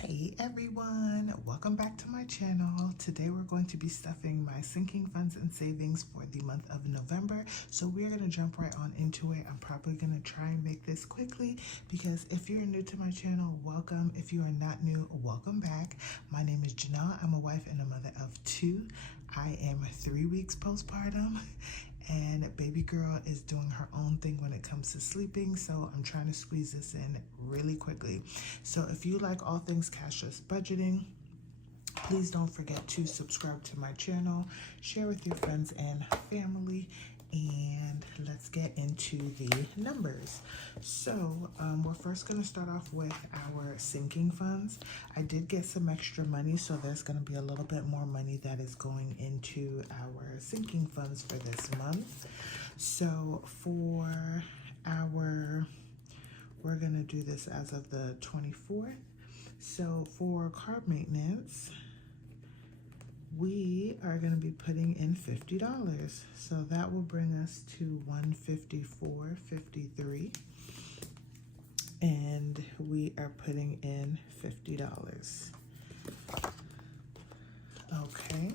Hey everyone, welcome back to my channel. Today we're going to be stuffing my sinking funds and savings for the month of November. So we're going to jump right on into it. I'm probably going to try and make this quickly because if you're new to my channel, welcome. If you are not new, welcome back. My name is Janelle. I'm a wife and a mother of two. I am 3 weeks postpartum and baby girl is doing her own thing when it comes to sleeping, so I'm trying to squeeze this in really quickly. So if you like all things cashless budgeting, please don't forget to subscribe to my channel, share with your friends and family, and let's get into the numbers. So we're first going to start off with our sinking funds. I did get some extra money, so there's going to be a little bit more money that is going into our sinking funds for this month. So for our, we're going to do this as of the 24th. So for car maintenance, we are going to be putting in $50. So that will bring us to $154.53. And we are putting in $50. Okay.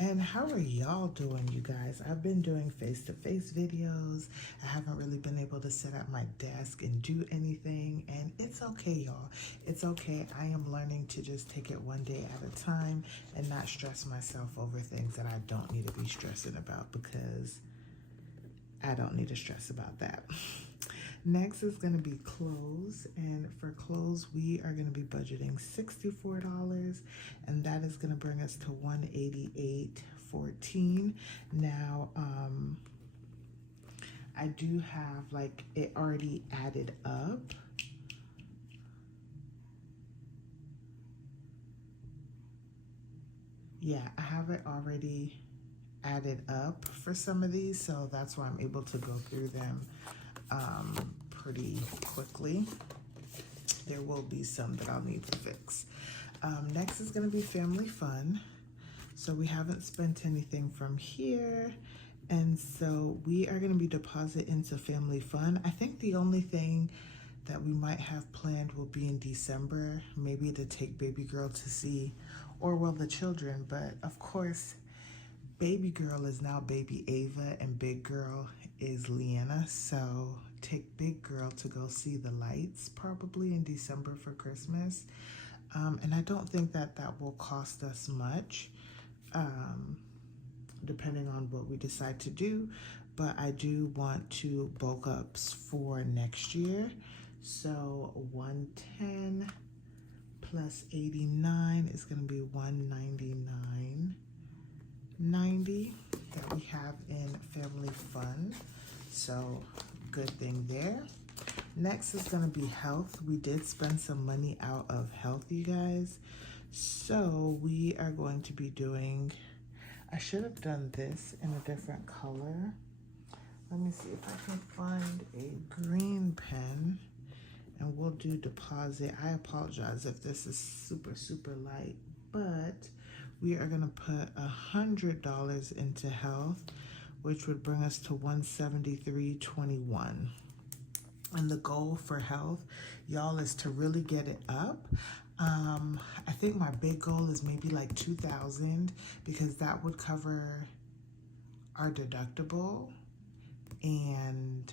And how are y'all doing, you guys? I've been doing face-to-face videos. I haven't really been able to sit at my desk and do anything, and it's okay, y'all. It's okay. I am learning to just take it one day at a time and not stress myself over things that I don't need to be stressing about, because I don't need to stress about that. Next is going to be clothes, and for clothes we are going to be budgeting $64, and that is going to bring us to $188.14. Now I do have like it already added up. Yeah, I have it already added up for some of these, so that's why I'm able to go through them pretty quickly. There will be some that I'll need to fix. Next is going to be family fun. So we haven't spent anything from here, and so we are going to be deposit into family fun. I think the only thing that we might have planned will be in December, maybe to take baby girl to see, or well, the children, but of course baby girl is now baby Ava and big girl is Leanna, so take big girl to go see the lights probably in December for Christmas. And I don't think that that will cost us much, depending on what we decide to do, but I do want to bulk up for next year. So 110 plus 89 is going to be 199.90 that we have in family fun. So good thing there. Next is going to be health. We did spend some money out of health, you guys. So we are going to be doing, I should have done this in a different color. Let me see if I can find a green pen, and we'll do deposit. I apologize if this is super, super light, but we are going to put $100 into health, which would bring us to $173.21. And the goal for health, y'all, is to really get it up. I think my big goal is maybe like $2,000, because that would cover our deductible and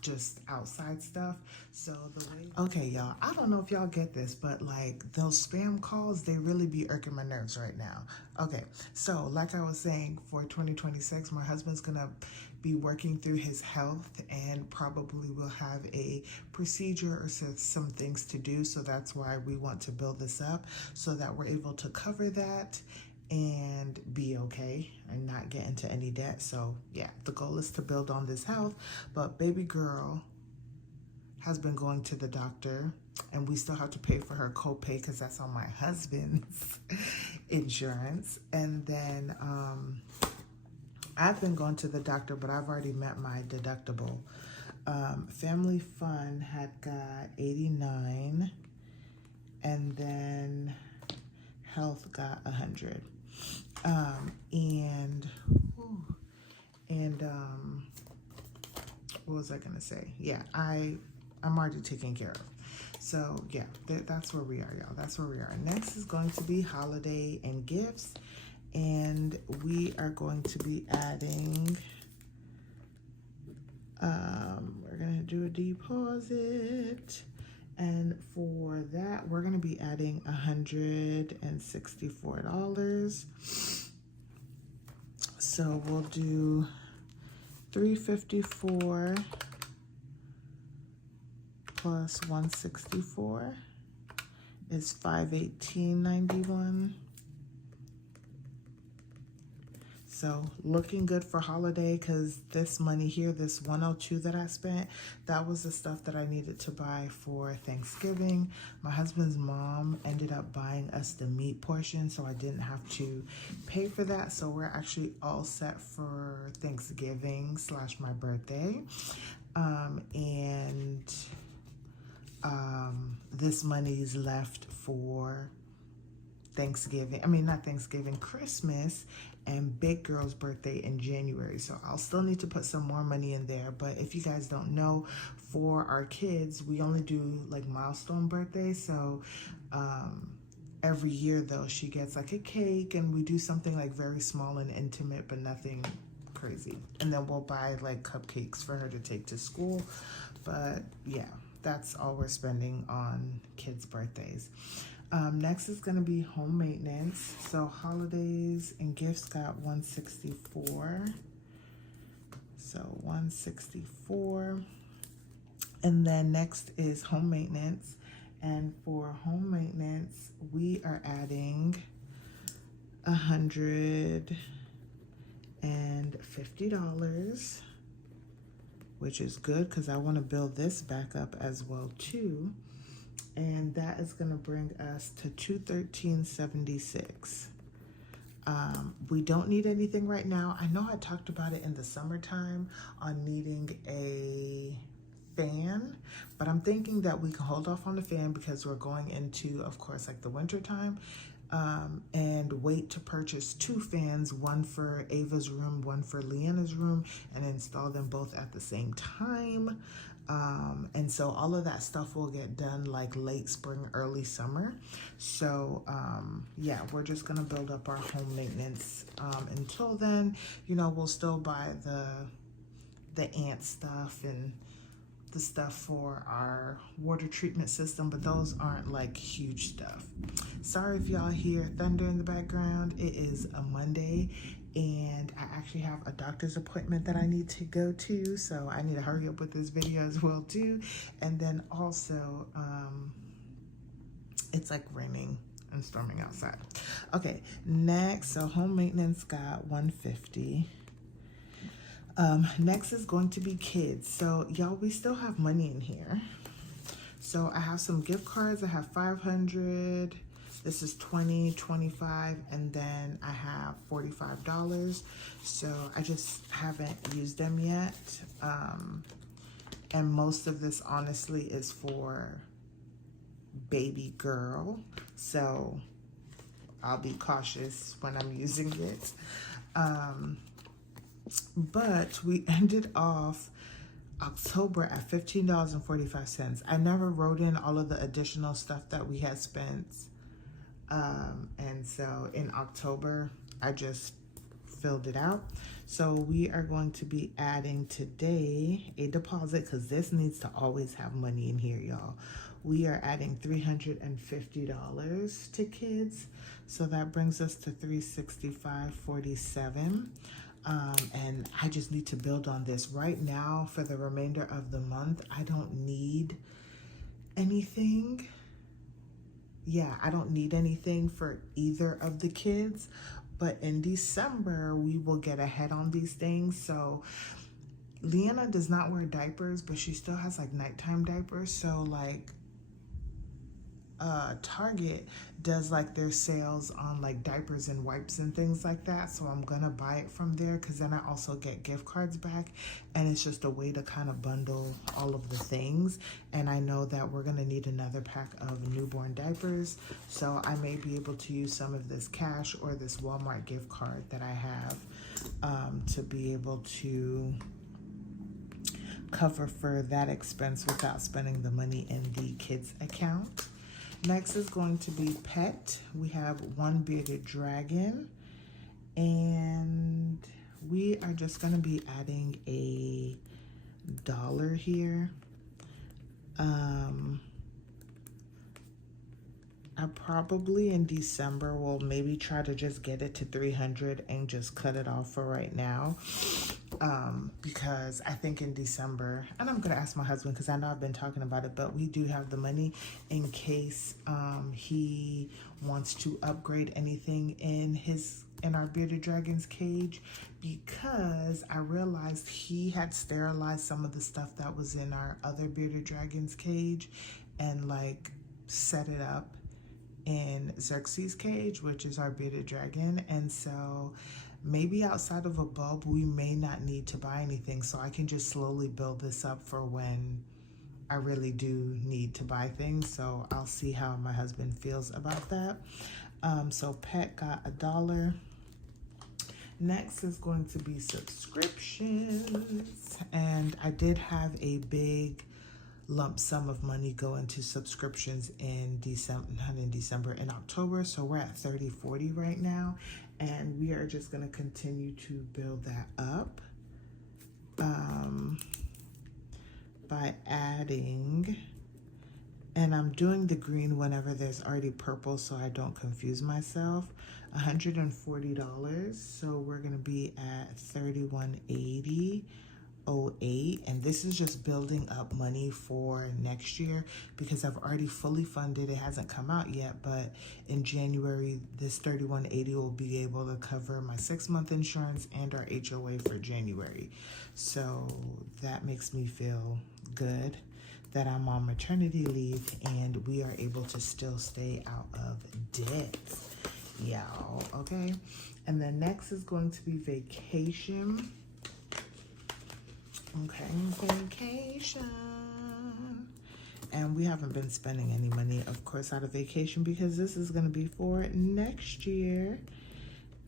just outside stuff. So the way, okay, y'all, I don't know if y'all get this, but like those spam calls, they really be irking my nerves right now. Okay, so like I was saying, for 2026, my husband's gonna be working through his health, and probably will have a procedure or some things to do. So that's why we want to build this up, so that we're able to cover that and be okay and not get into any debt. So yeah, the goal is to build on this health, but baby girl has been going to the doctor, and we still have to pay for her copay because that's on my husband's insurance. And then I've been going to the doctor, but I've already met my deductible. Family fun had got 89, and then health got 100. What was I gonna say? Yeah, I'm already taken care of. So yeah, that's where we are, y'all. That's where we are. Next is going to be holiday and gifts. And we are going to be adding, we're going to do a deposit. And for that, we're going to be adding $164. So we'll do $354 plus 164 is $518.91. So looking good for holiday, because this money here, this 102 that I spent, that was the stuff that I needed to buy for Thanksgiving. My husband's mom ended up buying us the meat portion, so I didn't have to pay for that. So we're actually all set for Thanksgiving / my birthday. This money is left for Thanksgiving, not Thanksgiving, Christmas, and Big Girl's birthday in January. So I'll still need to put some more money in there. But if you guys don't know, for our kids, we only do like milestone birthdays. So every year though, she gets like a cake, and we do something like very small and intimate, but nothing crazy. And then we'll buy like cupcakes for her to take to school. But yeah, that's all we're spending on kids' birthdays. Next is going to be home maintenance. So holidays and gifts got 164. So 164. And then next is home maintenance. And for home maintenance, we are adding $150, which is good because I want to build this back up as well too. And that is going to bring us to $213.76. We don't need anything right now. I know I talked about it in the summertime on needing a fan, but I'm thinking that we can hold off on the fan because we're going into, of course, like the winter time, and wait to purchase 2 fans, one for Ava's room, one for Leanna's room, and install them both at the same time. And so all of that stuff will get done like late spring, early summer. So yeah, we're just gonna build up our home maintenance. Until then, we'll still buy the ant stuff and the stuff for our water treatment system, but those aren't like huge stuff. Sorry if y'all hear thunder in the background. It is a Monday, and I actually have a doctor's appointment that I need to go to, so I need to hurry up with this video as well too. And then also, it's like raining and storming outside. Okay, next, so home maintenance got 150. Next is going to be kids. So y'all, we still have money in here. So I have some gift cards. I have 500. This is 20, 25, and then I have $45. So I just haven't used them yet. And most of this honestly is for baby girl. So I'll be cautious when I'm using it. But we ended off October at $15.45. I never wrote in all of the additional stuff that we had spent. And so in October, I just filled it out. So we are going to be adding today a deposit, because this needs to always have money in here, y'all. We are adding $350 to kids. So that brings us to $365.47. And I just need to build on this right now for the remainder of the month. I don't need anything. Yeah, I don't need anything for either of the kids, but in December, we will get ahead on these things. So Leanna does not wear diapers, but she still has like nighttime diapers. So like, Target does like their sales on like diapers and wipes and things like that. So I'm gonna buy it from there, because then I also get gift cards back, and it's just a way to kind of bundle all of the things. And I know that we're gonna need another pack of newborn diapers, so I may be able to use some of this cash or this Walmart gift card that I have to be able to cover for that expense without spending the money in the kids account. Next is going to be pet. We have one bearded dragon, and we are just going to be adding $1 here. I probably in December will maybe try to just get it to 300 and just cut it off for right now. Because I think in December, and I'm going to ask my husband because I know I've been talking about it, but we do have the money in case he wants to upgrade anything in our bearded dragon's cage, because I realized he had sterilized some of the stuff that was in our other bearded dragon's cage and like set it up in Xerxes' cage, which is our bearded dragon. And so maybe outside of a bulb, we may not need to buy anything. So I can just slowly build this up for when I really do need to buy things. So I'll see how my husband feels about that. So pet got $1. Next is going to be subscriptions. And I did have a big lump sum of money go into subscriptions in in October. So we're at 30-40 right now. And we are just going to continue to build that up by adding, and I'm doing the green whenever there's already purple so I don't confuse myself, $140. So we're going to be at 3180. 08, and this is just building up money for next year because I've already fully funded. It hasn't come out yet, but in January this 3180 will be able to cover my 6-month insurance and our HOA for January. So that makes me feel good that I'm on maternity leave and we are able to still stay out of debt, y'all. Okay, and then next is going to be vacation. Okay, vacation. And we haven't been spending any money, of course, out of vacation because this is going to be for next year.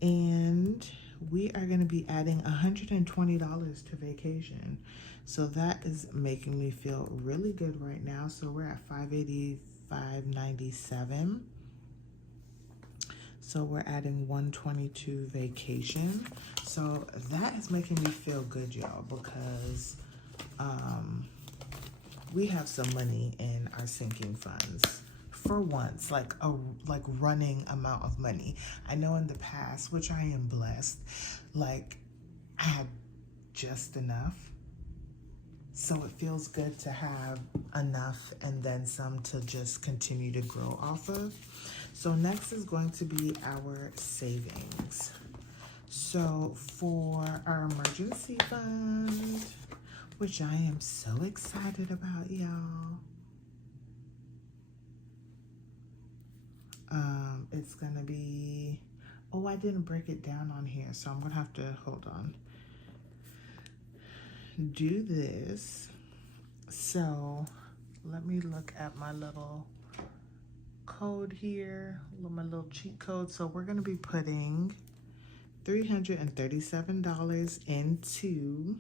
And we are going to be adding $120 to vacation. So that is making me feel really good right now. So we're at $585.97. So we're adding $122 vacation. So that is making me feel good, y'all, because we have some money in our sinking funds for once, like running amount of money. I know in the past, which I am blessed, like I had just enough. So it feels good to have enough and then some to just continue to grow off of. So next is going to be our savings. So for our emergency fund, which I am so excited about, y'all. It's gonna be, oh, I didn't break it down on here, so I'm gonna have to, hold on, do this. So let me look at my little code here, my little cheat code. So we're gonna be putting $337 into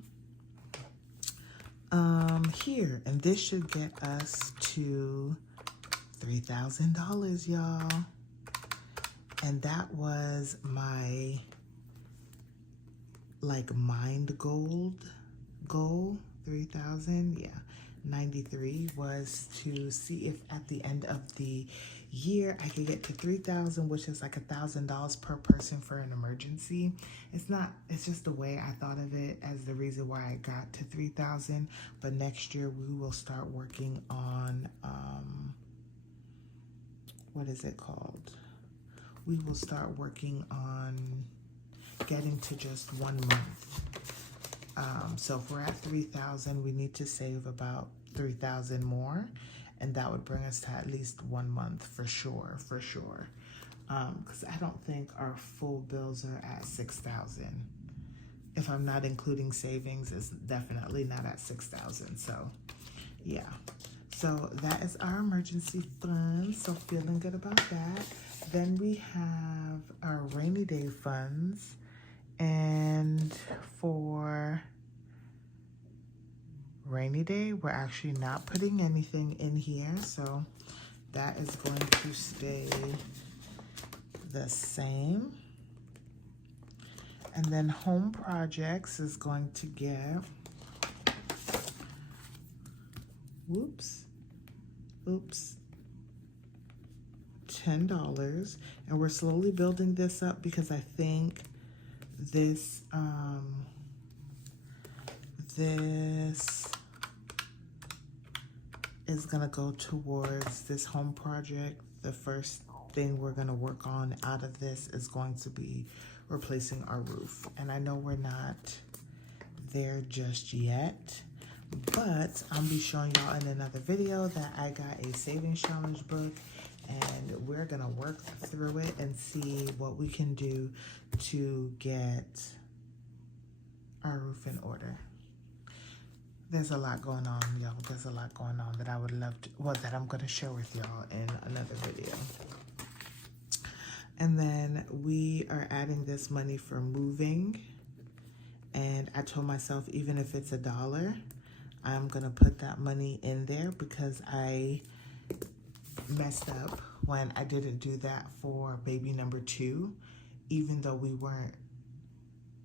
here, and this should get us to $3,000, y'all. And that was my like mind goal, 3,000, yeah. 93 was to see if at the end of the year I could get to 3,000, which is like $1,000 per person for an emergency. It's just the way I thought of it as the reason why I got to 3,000. But next year we will start working on what is it called? We will start working on getting to just 1 month. So if we're at 3,000, we need to save about 3,000 more, and that would bring us to at least 1 month for sure. Because I don't think our full bills are at 6,000. If I'm not including savings, it's definitely not at 6,000. So yeah. So that is our emergency fund. So feeling good about that. Then we have our rainy day funds. And for rainy day. We're actually not putting anything in here, so that is going to stay the same. And then home projects is going to get, $10. And we're slowly building this up because I think this, this is gonna go towards this home project. The first thing we're gonna work on out of this is going to be replacing our roof. And I know we're not there just yet, but I'll be showing y'all in another video that I got a savings challenge book, and we're gonna work through it and see what we can do to get our roof in order. There's a lot going on, y'all. There's a lot going on that I would love to, well, that I'm gonna share with y'all in another video. And then we are adding this money for moving. And I told myself, even if it's $1, I'm gonna put that money in there because I messed up when I didn't do that for baby number 2, even though we weren't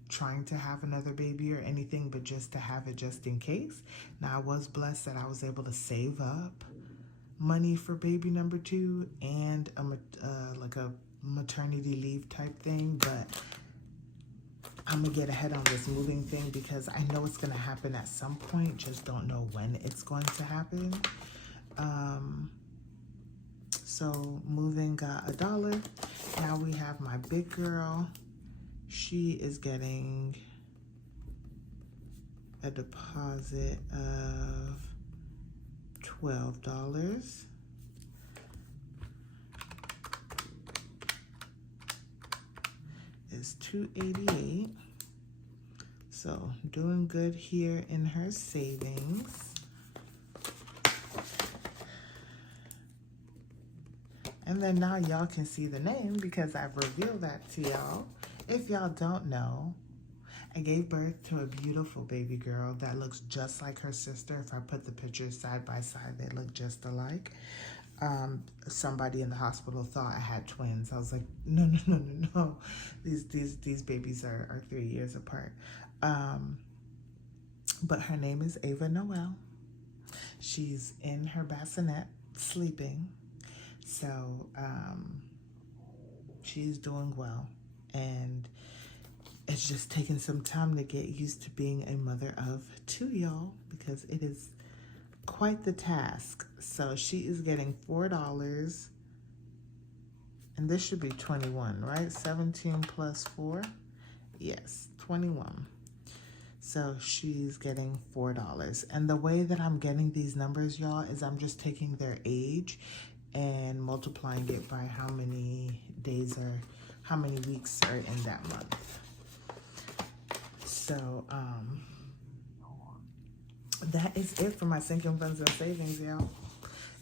trying to have another baby or anything, but just to have it just in case. Now, I was blessed that I was able to save up money for baby number 2 and like a maternity leave type thing, but I'm gonna get ahead on this moving thing because I know it's gonna happen at some point, just don't know when it's going to happen. So moving got $1. Now we have my big girl. She is getting a deposit of $12. Is $288. So doing good here in her savings. And then now y'all can see the name because I've revealed that to y'all. If y'all don't know, I gave birth to a beautiful baby girl that looks just like her sister. If I put the pictures side by side, they look just alike. Somebody in the hospital thought I had twins. I was like, no. These babies are 3 years apart. But her name is Ava Noel. She's in her bassinet sleeping. So she's doing well. And it's just taking some time to get used to being a mother of 2, y'all, because it is quite the task. So she is getting $4, and this should be 21, right? 17 plus 4, yes, 21. So she's getting $4. And the way that I'm getting these numbers, y'all, is I'm just taking their age and multiplying it by how many days or how many weeks are in that month. So that is it for my sinking funds and savings, y'all.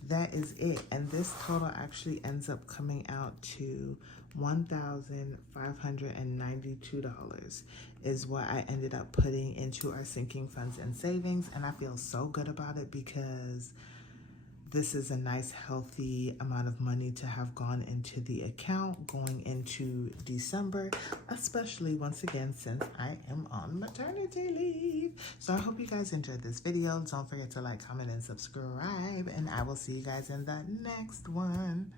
That is it. And this total actually ends up coming out to $1,592 is what I ended up putting into our sinking funds and savings. And I feel so good about it because this is a nice, healthy amount of money to have gone into the account going into December, especially once again, since I am on maternity leave. So I hope you guys enjoyed this video. Don't forget to like, comment, and subscribe, and I will see you guys in the next one.